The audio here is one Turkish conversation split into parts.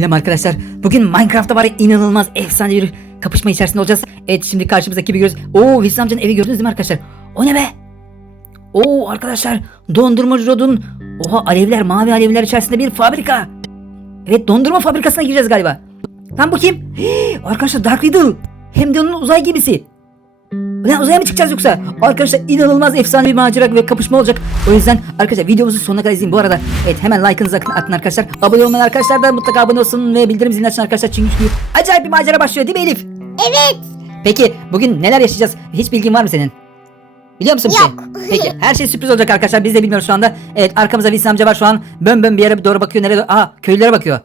Selam arkadaşlar. Bugün Minecraft'ta var ya inanılmaz efsane bir kapışma içerisinde olacağız. Evet şimdi karşımızdaki bir görüyoruz. Oo Wilson amcanın evi gördünüz değil mi arkadaşlar? O ne be? Oo arkadaşlar dondurmacı Rod'un oha alevler mavi alevler içerisinde bir fabrika. Evet dondurma fabrikasına gireceğiz galiba. Lan bu kim? Hii, arkadaşlar Dark Riddle. Hem de onun uzay gemisi. Ulan uzaya mı çıkacağız yoksa? Arkadaşlar inanılmaz efsane bir macera ve kapışma olacak. O yüzden arkadaşlar videomuzu sonuna kadar izleyin. Bu arada evet hemen like'ınızı atın, atın arkadaşlar. Abone olmayan arkadaşlar da mutlaka abone olsun ve bildirim zilini açın arkadaşlar. Çünkü acayip bir macera başlıyor değil mi Elif? Evet. Peki bugün neler yaşayacağız? Hiç bilgin var mı senin? Biliyor musun bir Yok. şey? Peki her şey sürpriz olacak arkadaşlar. Biz de bilmiyoruz şu anda. Evet arkamızda Wilson amca var şu an. Bön bön bir yere doğru bakıyor. Nereye doğru? Aha köylülere bakıyor.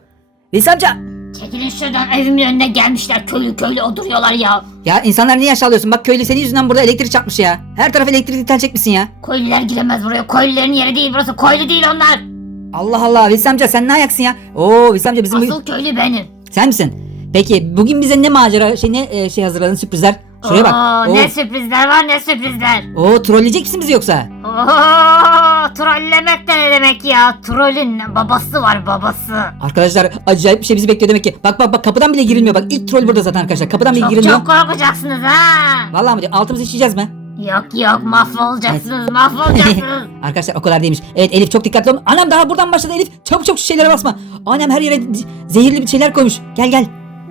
Wilson amca. Çekilin şuradan evimin önüne gelmişler köylü köylü oturuyorlar ya. Ya insanlar niye aşağılıyorsun? Bak köylü senin yüzünden burada elektrik çarpmış ya. Her taraf elektrikten çekmişsin ya. Köylüler giremez buraya. Köylülerin yeri değil burası. Köylü değil onlar. Allah Allah Wilson amca sen ne ayaksın ya? Oo Wilson amca bizim. Asıl köylü benim. Sen misin? Peki bugün bize ne macera şey ne e, şey hazırladın sürprizler? Şuraya bak. Oo, ne sürprizler var ne sürprizler. Oo trolleyecek misin bizi yoksa? Oo, trollemek de ne demek ya? Trollün babası var babası. Arkadaşlar acayip bir şey bizi bekliyor demek ki. Bak bak bak kapıdan bile girilmiyor. Bak ilk troll burada zaten arkadaşlar. Kapıdan bile Çok girilmiyor. çok korkacaksınız ha. Vallahi mı diyor? Altımızı işleyeceğiz mi? Yok yok mahvolacaksınız mahvolacaksınız. Arkadaşlar o kadar değilmiş. Evet Elif çok dikkatli ol. Anam daha buradan başladı Elif. Çabuk çabuk şu şeylere basma. Annem her yere zehirli bir şeyler koymuş. Gel gel.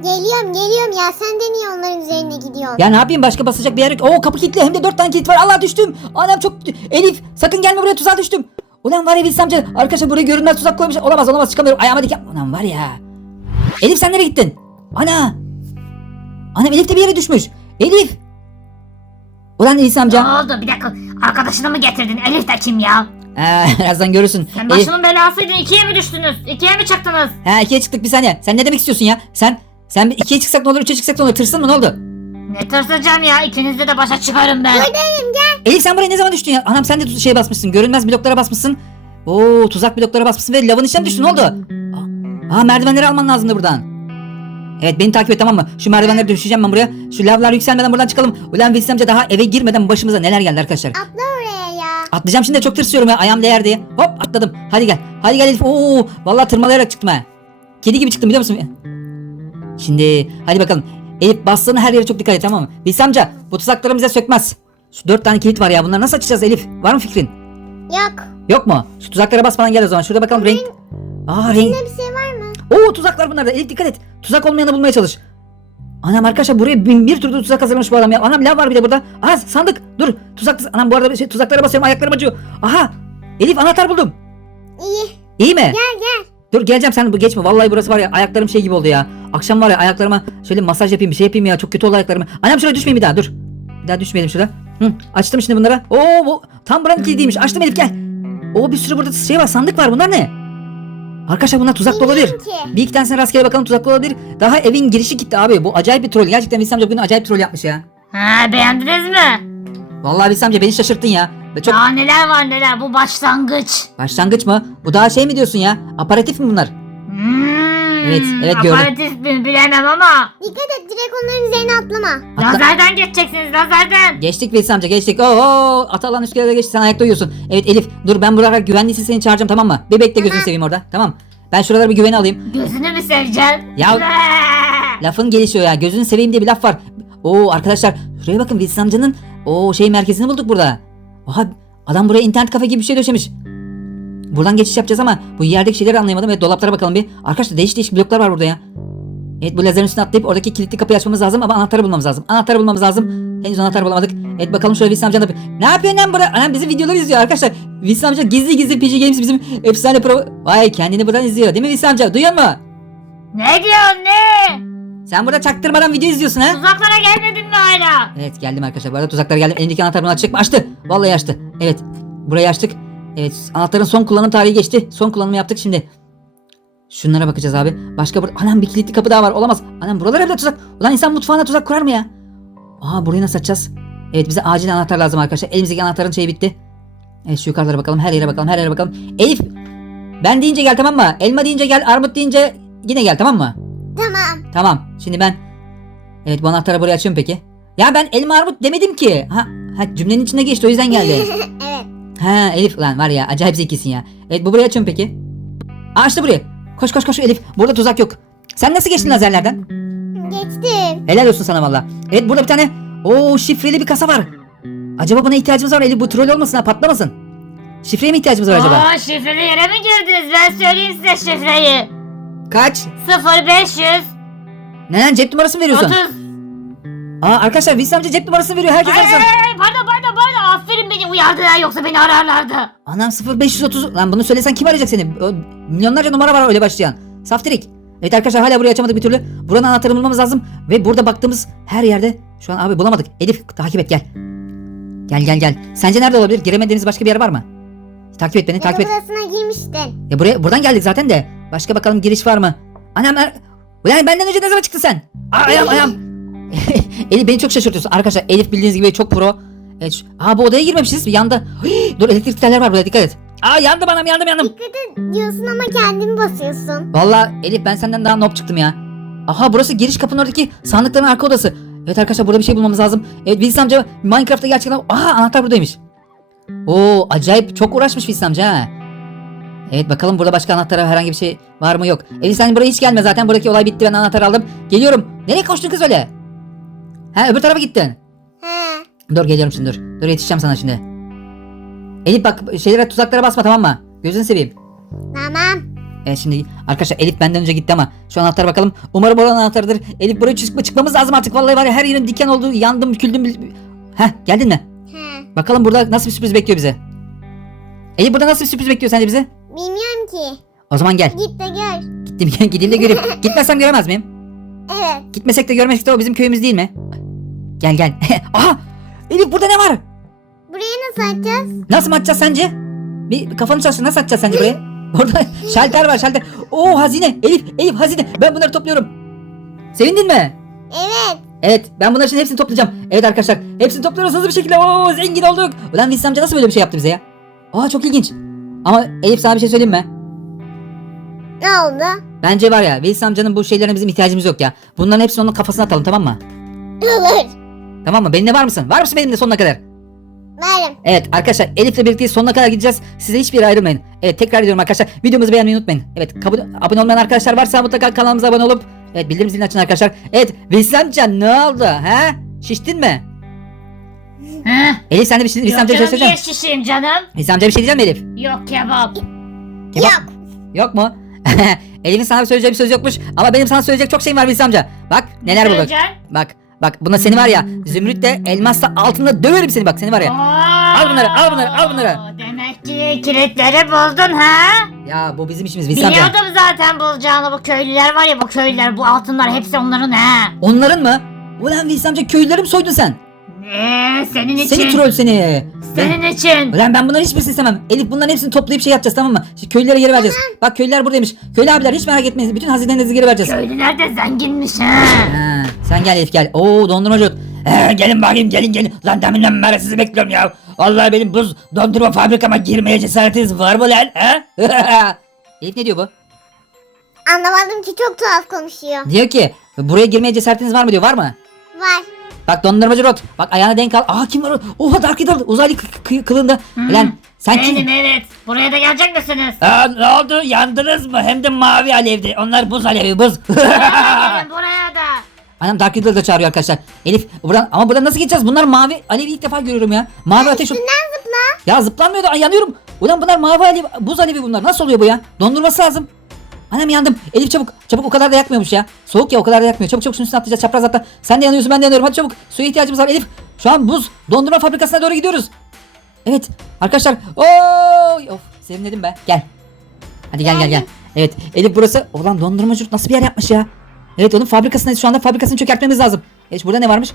Geliyorum geliyorum ya sen de niye onların üzerine gidiyorsun? Ya ne yapayım başka basacak bir yer yok. Oo kapı kilitli hem de dört tane kilit var. Allah düştüm. Anam çok... Elif sakın gelme buraya tuzağa düştüm. Ulan var ya Wilson amca. Arkadaşlar buraya görünmez tuzak koymuş. Olamaz olamaz çıkamıyorum. Ayağıma diken... Ulan var ya. Elif sen nereye gittin? Ana. Anam Elif de bir yere düşmüş. Elif. Ulan ne amca. oldu bir dakika arkadaşını mı getirdin Elif de kim ya? Ee, birazdan görürsün. Sen Elif. başımın belasıydın ikiye mi düştünüz? İkiye mi çıktınız? Ha ikiye çıktık bir saniye. Sen ne demek istiyorsun ya? Sen sen bir ikiye çıksak ne olur, üçe çıksak ne olur? Tırsın mı ne oldu? Ne tırsacağım ya ikinizde de başa çıkarım ben. Elif sen buraya ne zaman düştün ya? Anam sen de tu- şeye basmışsın. Görünmez bloklara basmışsın. Oo tuzak bloklara basmışsın ve lavın içine mi düştün? Ne oldu? Aa, aa, merdivenleri alman lazımdı buradan. Evet beni takip et tamam mı? Şu merdivenleri düşeceğim ben buraya. Şu lavlar yükselmeden buradan çıkalım. Ulan Wilson amca daha eve girmeden başımıza neler geldi arkadaşlar. Atla oraya ya. Atlayacağım şimdi de çok tırsıyorum ya. Ayağım değer diye. Hop atladım. Hadi gel. Hadi gel Elif. Oo vallahi tırmalayarak çıktım ha. Kedi gibi çıktım biliyor musun? Şimdi hadi bakalım. Elif bastığın her yere çok dikkat et tamam mı? Wilson amca bu tuzakları bize sökmez. Şu dört tane kilit var ya bunları nasıl açacağız Elif? Var mı fikrin? Yok. Yok mu? Şu tuzaklara basmadan gel o zaman. Şurada bakalım renk. Aa renk. Bir şey var mı? Oo tuzaklar bunlar da. Elif dikkat et. Tuzak olmayanı bulmaya çalış. Anam arkadaşlar buraya bin bir türlü tuzak hazırlamış bu adam ya. Anam lav var bir de burada. Aha sandık. Dur. Tuzak. Anam bu arada bir şey, tuzaklara basıyorum. Ayaklarım acıyor. Aha. Elif anahtar buldum. İyi. İyi mi? Gel gel. Dur geleceğim sen bu geçme. Vallahi burası var ya ayaklarım şey gibi oldu ya. Akşam var ya ayaklarıma şöyle masaj yapayım bir şey yapayım ya. Çok kötü oldu ayaklarım. Anam şuraya düşmeyeyim bir daha dur. Bir daha düşmeyelim şurada. Hı, açtım şimdi bunlara. Oo bu tam buranın kilidiymiş. Açtım Elif gel. Oo bir sürü burada şey var sandık var. Bunlar ne? Arkadaşlar bunlar tuzak da olabilir. Bir iki tanesine rastgele bakalım tuzak da olabilir. Daha evin girişi gitti abi. Bu acayip bir troll. Gerçekten amca bugün acayip troll yapmış ya. Ha beğendiniz mi? Vallahi amca beni şaşırttın ya. Ve çok Daha neler var neler bu başlangıç. başlangıç mı? Bu daha şey mi diyorsun ya? Aparatif mi bunlar? Hmm, Evet, evet, gördüm. Aparatif mi bilemem ama. Dikkat et direkt onların üzerine atlama. Atla- Lazerden geçeceksiniz lazerden. Geçtik Veys amca geçtik. Oo, Atalan üskülere geçti sen ayakta uyuyorsun. Evet Elif dur ben buralara güvenliyse seni çağıracağım tamam mı? Bir bekle gözünü seveyim orada tamam. Ben şuraları bir güvene alayım. Gözünü mü seveceksin? Ya-? Lafın gelişiyor ya gözünü seveyim diye bir laf var. Oo arkadaşlar şuraya bakın Veys amcanın o şey merkezini bulduk burada. Oha adam buraya internet kafe gibi bir şey döşemiş. Buradan geçiş yapacağız ama bu yerdeki şeyleri anlayamadım. Evet dolaplara bakalım bir. Arkadaşlar değişik değişik bloklar var burada ya. Evet bu lazerin üstüne atlayıp oradaki kilitli kapıyı açmamız lazım ama anahtarı bulmamız lazım. Anahtarı bulmamız lazım. Henüz anahtar bulamadık. Evet bakalım şöyle Wilson amca yapıyor? Ne yapıyorsun lan burada? Anam bizim videoları izliyor arkadaşlar. Wilson amca gizli gizli PG Games bizim efsane pro... Vay kendini buradan izliyor değil mi Wilson amca? Duyuyor musun? Ne diyorsun ne? Sen burada çaktırmadan video izliyorsun ha? Tuzaklara gelmedin mi hala? Evet geldim arkadaşlar. Bu arada tuzaklara geldim. Elindeki anahtar bunu açacak mı? Açtı. Vallahi açtı. Evet. Burayı açtık. Evet anahtarın son kullanım tarihi geçti. Son kullanımı yaptık şimdi. Şunlara bakacağız abi. Başka bur Anam bir kilitli kapı daha var. Olamaz. Anam buralar hep de tuzak. Ulan insan mutfağına tuzak kurar mı ya? Aa burayı nasıl açacağız? Evet bize acil anahtar lazım arkadaşlar. Elimizdeki anahtarın şeyi bitti. Evet şu yukarılara bakalım. Her yere bakalım. Her yere bakalım. Elif. Ben deyince gel tamam mı? Elma deyince gel. Armut deyince yine gel tamam mı? Tamam. Tamam. Şimdi ben Evet bu anahtarı buraya açıyorum peki. Ya ben elma armut demedim ki. Ha, ha cümlenin içinde geçti o yüzden geldi. evet. ha Elif lan var ya acayip zekisin ya. Evet bu buraya açıyorum peki. Aa, açtı burayı. Koş koş koş Elif. Burada tuzak yok. Sen nasıl geçtin lazerlerden? Geçtim. Helal olsun sana valla. Evet burada bir tane o şifreli bir kasa var. Acaba buna ihtiyacımız var Elif bu troll olmasın ha patlamasın. Şifreye mi ihtiyacımız var acaba? Aa şifreli yere mi girdiniz? Ben söyleyeyim size şifreyi. Kaç? 0500 Neden cep numarası mı veriyorsun? 30 Aa arkadaşlar Wilson amca cep numarasını veriyor herkes Ay, ay, arasın. ay, pardon pardon pardon aferin beni uyardılar yoksa beni ararlardı. Anam 0530 lan bunu söylesen kim arayacak seni? O, milyonlarca numara var öyle başlayan. Saftirik. Evet arkadaşlar hala burayı açamadık bir türlü. Buranın anahtarını bulmamız lazım. Ve burada baktığımız her yerde şu an abi bulamadık. Elif takip et gel. Gel gel gel. Sence nerede olabilir? Giremediğimiz başka bir yer var mı? Takip et beni takip et. Yatak odasına girmiştin. Ya buraya buradan geldik zaten de. Başka bakalım giriş var mı? Anam er... Ulan benden önce ne zaman çıktın sen? Aa, ayağım ayağım. Elif beni çok şaşırtıyorsun. Arkadaşlar Elif bildiğiniz gibi çok pro. Evet, şu- Aa bu odaya girmemişiz. Yanda. Hii, dur elektrik teller var burada dikkat et. Aa yandım anam yandım yandım. Dikkat et diyorsun ama kendin basıyorsun. Valla Elif ben senden daha noob çıktım ya. Aha burası giriş kapının oradaki sandıkların arka odası. Evet arkadaşlar burada bir şey bulmamız lazım. Evet Wilson amca Minecraft'ta gerçekten... Aha anahtar buradaymış. Oo acayip çok uğraşmış Wilson amca ha. Evet bakalım burada başka anahtara herhangi bir şey var mı yok. Elif sen buraya hiç gelme zaten buradaki olay bitti ben anahtar aldım. Geliyorum. Nereye koştun kız öyle? Ha öbür tarafa gittin. He. Dur geliyorum şimdi dur. Dur yetişeceğim sana şimdi. Elif bak şeylere tuzaklara basma tamam mı? Gözünü seveyim. Tamam. Evet şimdi arkadaşlar Elif benden önce gitti ama şu anahtara bakalım. Umarım oranın anahtarıdır. Elif buraya çıkma, çıkmamız lazım artık. Vallahi var ya her yerim diken oldu. Yandım, küldüm. Heh geldin mi? He. Bakalım burada nasıl bir sürpriz bekliyor bize. Elif burada nasıl bir sürpriz bekliyor sence bize? Bilmiyorum ki. O zaman gel. Git de gör. Gittim gideyim de göreyim. Gitmezsem göremez miyim? Evet. Gitmesek de görmesek de o bizim köyümüz değil mi? Gel gel. Aha! Elif burada ne var? Burayı nasıl açacağız? Nasıl mı açacağız sence? Bir kafanı çalıştır. Nasıl açacağız sence burayı? Burada şalter var şalter. Oo hazine. Elif, Elif hazine. Ben bunları topluyorum. Sevindin mi? Evet. Evet ben bunların şimdi hepsini toplayacağım. Evet arkadaşlar hepsini topluyoruz hızlı bir şekilde. Oo zengin olduk. Ulan Wilson amca nasıl böyle bir şey yaptı bize ya? Aa çok ilginç. Ama Elif sana bir şey söyleyeyim mi? Ne oldu? Bence var ya Wilson amcanın bu şeylerine bizim ihtiyacımız yok ya. Bunların hepsini onun kafasına atalım tamam mı? Olur. Tamam mı? Benimle var mısın? Var mısın benimle sonuna kadar? Varım. Evet arkadaşlar Elif'le birlikte sonuna kadar gideceğiz. Size hiçbir yere ayrılmayın. Evet tekrar ediyorum arkadaşlar. Videomuzu beğenmeyi unutmayın. Evet kabul, abone olmayan arkadaşlar varsa mutlaka kanalımıza abone olup Evet bildirim zilini açın arkadaşlar. Evet Wilson amca ne oldu ha? Şiştin mi? Hı? Elif sen de bir şey, Wilson Yok amcaya bir şey canım niye söyleyeceğim. şişeyim canım? Wilson amca bir şey diyeceğim mi Elif? Yok kebap. Kebap- Yok. Yok mu? Elif'in sana söyleyeceği bir söz yokmuş ama benim sana söyleyecek çok şeyim var Wilson amca. Bak neler bulduk. Söyleyeceksin? Bak bak bunda seni var ya zümrütle elmasla altında döverim seni bak seni var ya. Al bunları, al bunları, al bunları. Demek ki kilitleri buldun ha? Ya bu bizim işimiz Wilson amca. Biliyordum zaten bulacağını bu köylüler var ya bu köylüler bu altınlar hepsi onların ha. Onların mı? Ulan Wilson amca köylüleri mi soydun sen? Eee senin için. Seni troll seni. Senin için. Ulan ben bunların hiçbirisini istemem. Elif bunların hepsini toplayıp şey yapacağız tamam mı? Şimdi köylülere geri vereceğiz. Bak köylüler buradaymış. Köylü abiler hiç merak etmeyin. Bütün hazinelerinizi geri vereceğiz. Köylüler de zenginmiş ha. Ha, sen gel Elif gel. Oo dondurmacı. Ee, gelin bakayım gelin gelin. Lan deminden beri sizi bekliyorum ya. Vallahi benim buz dondurma fabrikama girmeye cesaretiniz var mı lan? He? Elif ne diyor bu? Anlamadım ki çok tuhaf konuşuyor. Diyor ki buraya girmeye cesaretiniz var mı diyor. Var mı? Var. Bak dondurmacı Rot. Bak ayağına denk al. Aa kim var o? Oha Dark Riddle. Uzaylı kı- kı- kılığında. Lan sen kim? Benim evet. Buraya da gelecek misiniz? Aa, ne oldu? Yandınız mı? Hem de mavi alevdi. Onlar buz alevi buz. Gelin buraya da. Anam Dark Riddle'ı da çağırıyor arkadaşlar. Elif buradan ama buradan nasıl geçeceğiz? Bunlar mavi alevi ilk defa görüyorum ya. Mavi ateş. Üstünden zıpla. Ya zıplanmıyordu. Ay yanıyorum. Ulan bunlar mavi alev, buz alevi bunlar. Nasıl oluyor bu ya? Dondurması lazım. Anam yandım. Elif çabuk. Çabuk o kadar da yakmıyormuş ya. Soğuk ya o kadar da yakmıyor. Çabuk çabuk suyun üstüne atlayacağız. Çapraz atla. Sen de yanıyorsun ben de yanıyorum. Hadi çabuk. Suya ihtiyacımız var Elif. Şu an buz dondurma fabrikasına doğru gidiyoruz. Evet arkadaşlar. Oy! Of serinledim be. Gel. Hadi gel gel gel. Evet Elif burası. Ulan dondurmacı nasıl bir yer yapmış ya. Evet onun fabrikasındayız şu anda. Fabrikasını çökertmemiz lazım. Evet burada ne varmış?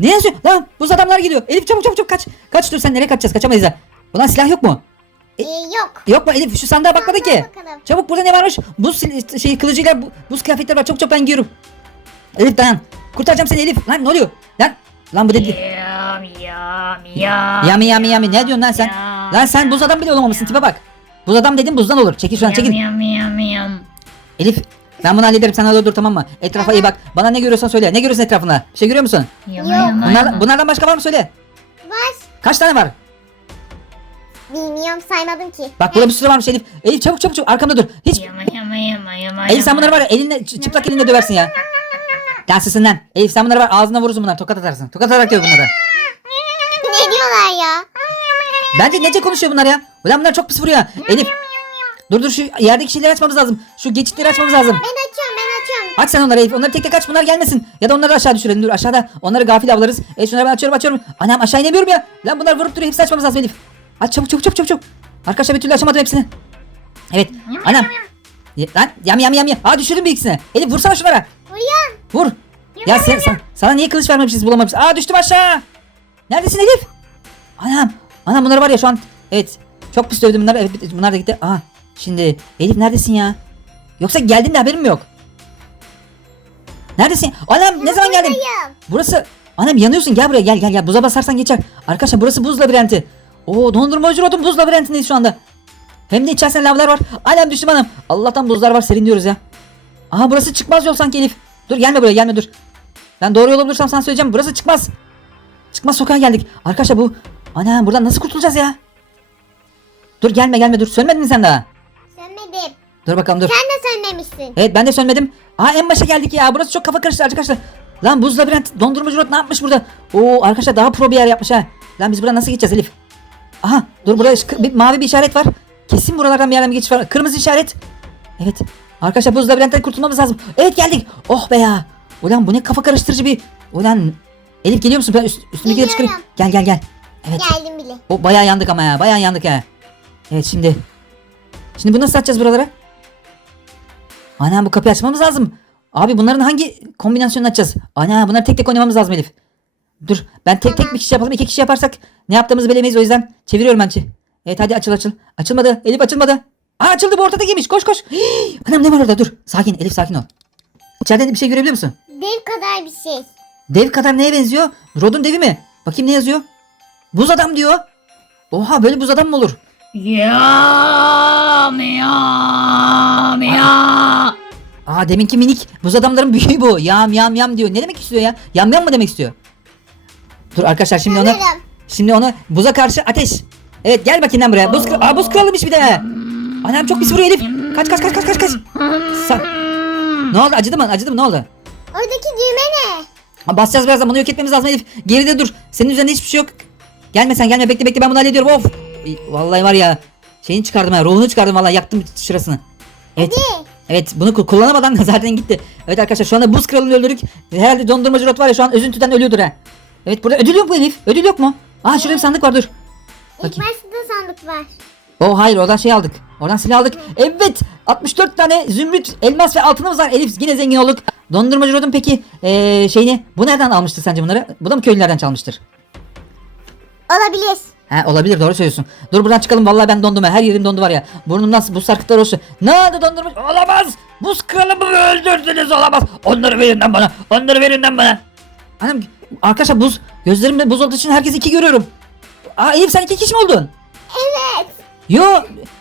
Ne yazıyor? Lan buz adamlar geliyor. Elif çabuk çabuk çabuk kaç. Kaç dur sen nereye kaçacağız? Kaçamayız ya. Ulan silah yok mu? Ee, yok. Yok mu Elif şu sandığa bakmadı Sandığa ki. bakalım. Çabuk burada ne varmış? Buz sil- şey kılıcıyla bu- buz kıyafetler var. Çok çok ben giyiyorum. Elif dayan. Kurtaracağım seni Elif. Lan ne oluyor? Lan. Lan bu dedi. Yam yam yam. Yami yami yami ne diyorsun lan sen? Ya. Lan sen buz adam bile olamamışsın tipe bak. Buz adam dedim buzdan olur. Çekil şuradan çekil. Yam yam yam. Elif ben bunu hallederim sen orada dur tamam mı? Etrafa iyi bak. Bana ne görüyorsan söyle. Ne görüyorsun etrafında? Bir şey görüyor musun? Yam Bunlar, bunlardan başka var mı söyle. Var. Kaç tane var? Bilmiyorum saymadım ki. Bak burada bir sürü varmış Elif. Elif çabuk çabuk çabuk arkamda dur. Hiç. Yama yama yama yama. Elif sen bunları var ya elinle çı- çıplak elinle döversin ya. Lan susun lan. Elif sen bunları var ağzına vurursun bunları tokat atarsın. Tokat atarak döv bunları. Ne diyorlar ya? Bence nece konuşuyor bunlar ya. Ulan bunlar çok pis vuruyor. Elif. Dur dur şu yerdeki şeyleri açmamız lazım. Şu geçitleri açmamız lazım. Ben açıyorum ben açıyorum. Aç sen onları Elif. Onları tek tek aç bunlar gelmesin. Ya da onları aşağı düşürelim. Dur aşağıda onları gafil avlarız. E şunları ben açıyorum açıyorum. Anam aşağı inemiyorum ya. Lan bunlar vurup duruyor. Hepsini açmamız lazım Elif. Aç çabuk çabuk çabuk çabuk. çabuk. Arkadaşlar bir türlü açamadım hepsini. Evet. Anam. Ya, Lan yam yam yam yam. Aa düşürdüm bir ikisini. Elif vursana şunlara. Vuruyorum. Vur. Ya sen, sen- sana niye kılıç vermemişiz bulamamışız. Aa düştüm aşağı. Neredesin Elif? Anam. Anam bunlar var ya şu an. Evet. Çok pis dövdüm bunlar. Evet bunlar da gitti. Aha. Şimdi Elif neredesin ya? Yoksa geldin de haberim mi yok? Neredesin? Anam ne zaman geldin? Burası. Anam yanıyorsun gel buraya gel gel gel. Buza basarsan geçer. Arkadaşlar burası buz labirenti. Oo dondurmacı rodum buz labirentindeyiz şu anda. Hem de içerisinde lavlar var. Alem düştüm anam. Allah'tan buzlar var serin diyoruz ya. Aha burası çıkmaz yol sanki Elif. Dur gelme buraya gelme dur. Ben doğru yolu bulursam sana söyleyeceğim. Burası çıkmaz. Çıkmaz sokağa geldik. Arkadaşlar bu. Anam buradan nasıl kurtulacağız ya? Dur gelme gelme dur. Sönmedin mi sen daha? Sönmedim. Dur bakalım dur. Sen de sönmemişsin. Evet ben de sönmedim. Aa en başa geldik ya. Burası çok kafa karıştı arkadaşlar. Lan buz labirent dondurmacı rot ne yapmış burada? Oo arkadaşlar daha pro bir yer yapmış ha. Lan biz buradan nasıl gideceğiz Elif? Aha dur burada bir, mavi bir işaret var. Kesin buralardan bir yerden bir geçiş var. Kırmızı işaret. Evet. Arkadaşlar buz labirentten kurtulmamız lazım. Evet geldik. Oh be ya. Ulan bu ne kafa karıştırıcı bir. Ulan Elif geliyor musun? Ben üst, üstümdeki de çıkarayım. Gel gel gel. Evet. Geldim bile. O bayağı yandık ama ya. Bayağı yandık ha. Evet şimdi. Şimdi bunu nasıl açacağız buralara? Ana bu kapıyı açmamız lazım. Abi bunların hangi kombinasyonunu açacağız? Ana bunları tek tek oynamamız lazım Elif. Dur ben tek tek bir kişi yapalım. iki kişi yaparsak ne yaptığımızı bilemeyiz o yüzden. Çeviriyorum ben. Evet hadi açıl açıl. Açılmadı. Elif açılmadı. Aa açıldı bu ortada giymiş. Koş koş. Hii, Anam ne var orada dur. Sakin Elif sakin ol. İçeriden bir şey görebiliyor musun? Dev kadar bir şey. Dev kadar neye benziyor? Rod'un devi mi? Bakayım ne yazıyor? Buz adam diyor. Oha böyle buz adam mı olur? Yam yam yam. Aa deminki minik buz adamların büyüğü bu. Yam yam yam diyor. Ne demek istiyor ya? Yam yam mı demek istiyor? Dur arkadaşlar şimdi onu Sanırım. şimdi onu buza karşı ateş. Evet gel bakayım lan buraya. Buz, kral- Aa, buz kralıymış bir de. Anam çok pis vuruyor Elif. Kaç kaç kaç kaç kaç kaç. Sa- ne oldu acıdı mı? Acıdı mı ne oldu? Oradaki düğme ne? Ha, basacağız birazdan bunu yok etmemiz lazım Elif. Geride dur. Senin üzerinde hiçbir şey yok. Gelme sen gelme bekle bekle ben bunu hallediyorum. Of. Vallahi var ya. Şeyini çıkardım ha. Ruhunu çıkardım vallahi yaktım şurasını. Evet. Evet bunu ku- kullanamadan zaten gitti. Evet arkadaşlar şu anda buz kralını öldürdük. Herhalde dondurmacı rot var ya şu an üzüntüden ölüyordur ha. Evet burada ödül yok mu Elif? Ödül yok mu? Aa şurada bir sandık var dur. İlk Bakayım. başta sandık var. Oh hayır oradan şey aldık. Oradan silah aldık. Evet 64 tane zümrüt, elmas ve altınımız var. Elif yine zengin olduk. Dondurmacı rodun peki ee, şeyini bu nereden almıştır sence bunları? Bu da mı köylülerden çalmıştır? Olabilir. He olabilir doğru söylüyorsun. Dur buradan çıkalım vallahi ben dondum ha. Her yerim dondu var ya. Burnumdan buz sarkıtlar olsun. Ne oldu dondurma? Olamaz. Buz kralımı öldürdünüz olamaz. Onları verin lan bana. Onları verin lan bana. Anam arkadaşlar buz gözlerimde buz olduğu için herkes iki görüyorum. Aa Elif sen iki kişi mi oldun? Evet. Yo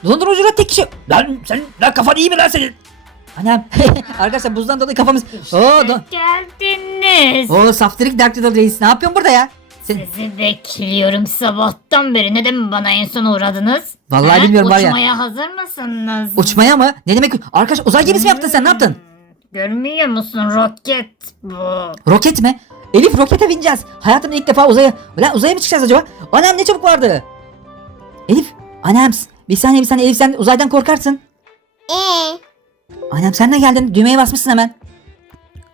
dondurmacı rot tek kişi. Lan sen lan kafan iyi mi lan senin? Anam arkadaşlar buzdan dolayı kafamız. Oo, don- Geldiniz. Oo saftirik Dark Riddle Reis ne yapıyorsun burada ya? Sen... Sizi bekliyorum sabahtan beri. Neden bana en son uğradınız? Vallahi bilmiyorum var ya. Uçmaya hazır mısınız? Uçmaya mı? Ne demek? Arkadaş uzay gemisi mi yaptın sen ne yaptın? Görmüyor musun roket bu? Roket mi? Elif rokete bineceğiz. Hayatımda ilk defa uzaya... Ulan uzaya mı çıkacağız acaba? Anam ne çabuk vardı. Elif. Anam bir saniye bir saniye Elif sen uzaydan korkarsın. Ee, Anam sen de geldin. Düğmeye basmışsın hemen.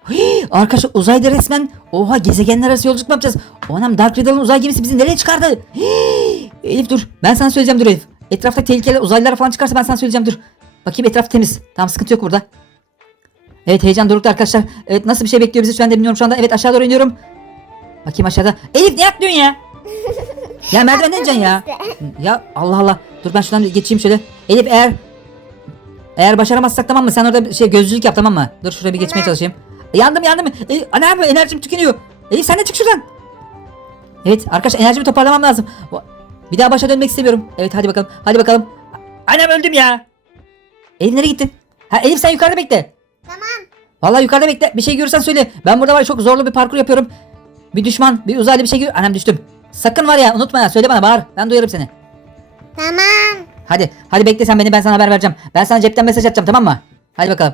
Hii, arkadaşlar uzayda resmen oha gezegenler arası yolculuk mu yapacağız? Anam Dark Riddle'ın uzay gemisi bizi nereye çıkardı? Hii, Elif dur. Ben sana söyleyeceğim dur Elif. Etrafta tehlikeli uzaylılar falan çıkarsa ben sana söyleyeceğim dur. Bakayım etraf temiz. Tamam sıkıntı yok burada. Evet heyecan dorukta arkadaşlar. Evet nasıl bir şey bekliyor bizi şu anda bilmiyorum şu anda. Evet aşağı doğru iniyorum. Bakayım aşağıda. Elif ne atlıyorsun ya? ya merdivenden ineceksin ya. Ya Allah Allah. Dur ben şuradan geçeyim şöyle. Elif eğer eğer başaramazsak tamam mı? Sen orada şey gözcülük yap tamam mı? Dur şuraya bir geçmeye Tamam. çalışayım. E, yandım yandım. E, ana abi enerjim tükeniyor. Elif sen de çık şuradan. Evet arkadaşlar enerjimi toparlamam lazım. O- Bir daha başa dönmek istemiyorum. Evet hadi bakalım. Hadi bakalım. Anam öldüm ya. Elif nereye gittin? Ha Elif sen yukarıda bekle. Tamam. Vallahi yukarıda bekle. Bir şey görürsen söyle. Ben burada var ya çok zorlu bir parkur yapıyorum. Bir düşman, bir uzaylı bir şey gör. Anam düştüm. Sakın var ya unutma ya. Söyle bana bağır. Ben duyarım seni. Tamam. Hadi hadi bekle sen beni ben sana haber vereceğim. Ben sana cepten mesaj atacağım tamam mı? Hadi bakalım.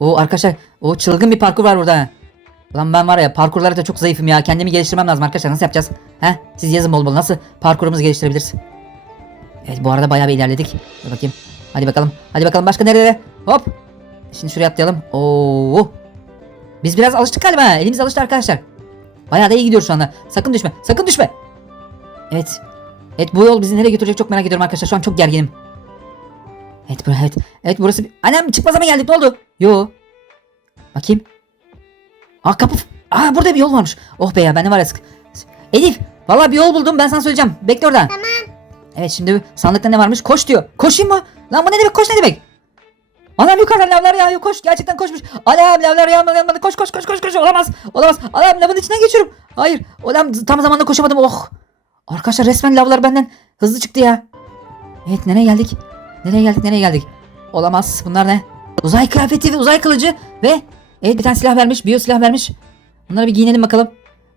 Oo arkadaşlar o çılgın bir parkur var burada. Ulan ben var ya parkurlarda da çok zayıfım ya. Kendimi geliştirmem lazım arkadaşlar. Nasıl yapacağız? He? Siz yazın bol bol. Nasıl parkurumuzu geliştirebiliriz? Evet bu arada bayağı bir ilerledik. Dur bakayım. Hadi bakalım. Hadi bakalım başka nerede? Hop. Şimdi şuraya atlayalım. Oo. Biz biraz alıştık galiba. Elimiz alıştı arkadaşlar. Bayağı da iyi gidiyor şu anda. Sakın düşme. Sakın düşme. Evet. Evet bu yol bizi nereye götürecek çok merak ediyorum arkadaşlar. Şu an çok gerginim. Evet burası evet. Evet burası. Annem çıkmaza mı geldik ne oldu? Yo. Bakayım. Aa kapı. Aa burada bir yol varmış. Oh be ya ben de var ya sık. Elif. Vallahi bir yol buldum ben sana söyleyeceğim. Bekle orada. Tamam. Evet şimdi sandıkta ne varmış? Koş diyor. Koşayım mı? Lan bu ne demek? Koş ne demek? Anam yukarıdan lavlar yağıyor. Koş. Gerçekten koşmuş. Anam lavlar yağmadı yağmadı. Koş koş koş koş koş. Olamaz. Olamaz. Anam lavın içinden geçiyorum. Hayır. Olam tam zamanında koşamadım. Oh. Arkadaşlar resmen lavlar benden hızlı çıktı ya. Evet nereye geldik? Nereye geldik? Nereye geldik? Olamaz. Bunlar ne? Uzay kıyafeti ve uzay kılıcı ve evet bir tane silah vermiş. Biyo silah vermiş. Bunları bir giyinelim bakalım.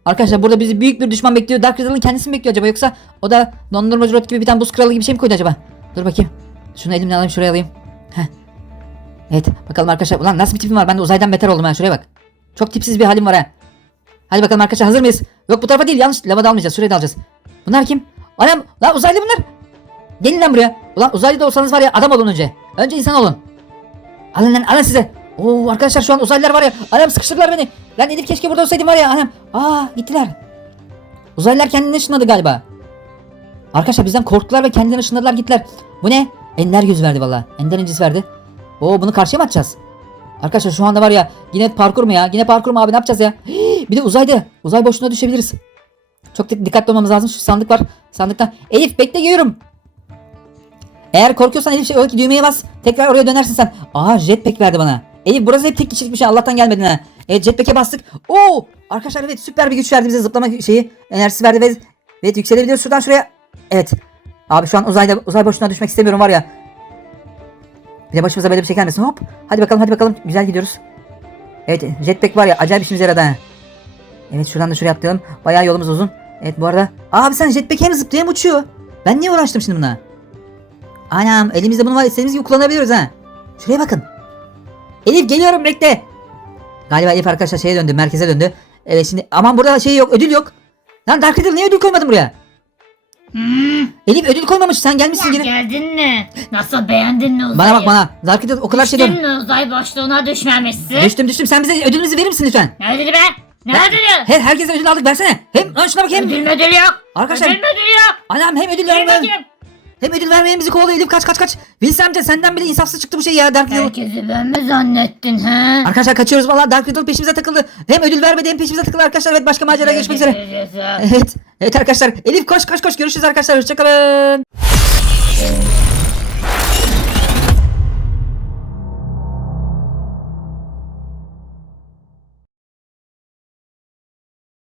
Arkadaşlar burada bizi büyük bir düşman bekliyor. Dark Riddle'ın kendisi mi bekliyor acaba yoksa o da dondurmacı rot gibi bir tane buz kralı gibi bir şey mi koydu acaba? Dur bakayım. Şunu elimden alayım şuraya alayım. Heh. Evet bakalım arkadaşlar. Ulan nasıl bir tipim var? Ben de uzaydan beter oldum ha. Şuraya bak. Çok tipsiz bir halim var ha. Hadi bakalım arkadaşlar hazır mıyız? Yok bu tarafa değil yanlış. Lava dalmayacağız. Şuraya dalacağız. Bunlar kim? Anam lan uzaylı bunlar. Gelin lan buraya. Ulan uzaylı da olsanız var ya adam olun önce. Önce insan olun. Alın lan alın size. Oo arkadaşlar şu an uzaylılar var ya. Anam sıkıştırdılar beni. Lan Elif keşke burada olsaydım var ya anam. Aa gittiler. Uzaylılar kendini ışınladı galiba. Arkadaşlar bizden korktular ve kendilerini ışınladılar gittiler. Bu ne? Ender yüz verdi valla. Ender incisi verdi. Oo bunu karşıya mı atacağız? Arkadaşlar şu anda var ya yine parkur mu ya? Yine parkur mu abi ne yapacağız ya? Hii, bir de uzayda. Uzay boşluğuna düşebiliriz. Çok dik- dikkatli olmamız lazım. Şu sandık var. Sandıkta. Elif bekle geliyorum. Eğer korkuyorsan Elif şey oradaki düğmeye bas. Tekrar oraya dönersin sen. Aa jetpack verdi bana. Elif burası hep tek kişilik bir şey. Allah'tan gelmedin ha. Evet jetpack'e bastık. Oo! Arkadaşlar evet süper bir güç verdi bize zıplama şeyi. Enerjisi verdi ve evet yükselebiliyoruz şuradan şuraya. Evet. Abi şu an uzayda uzay boşluğuna düşmek istemiyorum var ya. Bir de başımıza böyle bir şey gelmesin. Hop. Hadi bakalım hadi bakalım. Güzel gidiyoruz. Evet jetpack var ya acayip işimize yaradı ha. Evet şuradan da şuraya atlayalım. Bayağı yolumuz uzun. Evet bu arada. Abi sen jetpack hem hem uçuyor. Ben niye uğraştım şimdi buna? Anam elimizde bunu var istediğimiz gibi kullanabiliyoruz ha. Şuraya bakın. Elif geliyorum bekle. Galiba Elif arkadaşlar şeye döndü merkeze döndü. Evet şimdi aman burada şey yok ödül yok. Lan Dark Riddle niye ödül koymadın buraya? Hmm, Elif ödül koymamış sen gelmişsin geri. geldin mi? Nasıl beğendin mi uzayı? Bana bak bana. Riddle o kadar şey Düştün dön. mü uzay boşluğuna düşmemişsin? Düştüm düştüm sen bize ödülümüzü verir misin lütfen? Ne ödülü be? Ne ödülü? Her herkese ödül aldık versene. Hem lan şuna bak hem. Ödül müdül yok. Arkadaşlar- Ödül müdül yok. Anam hem ödül Ver vermeyen. bakayım. Hem ödül vermeyen bizi kovalıyor Elif kaç kaç kaç. Wilson amca senden bile insafsız çıktı bu şey ya Dark Riddle. Herkesi ben mi zannettin he? Arkadaşlar kaçıyoruz valla Dark Riddle peşimize takıldı. Hem ödül vermedi hem peşimize takıldı arkadaşlar. Evet başka maceraya görüşmek üzere. Evet. Evet arkadaşlar. Elif koş koş koş görüşürüz arkadaşlar. Hoşçakalın.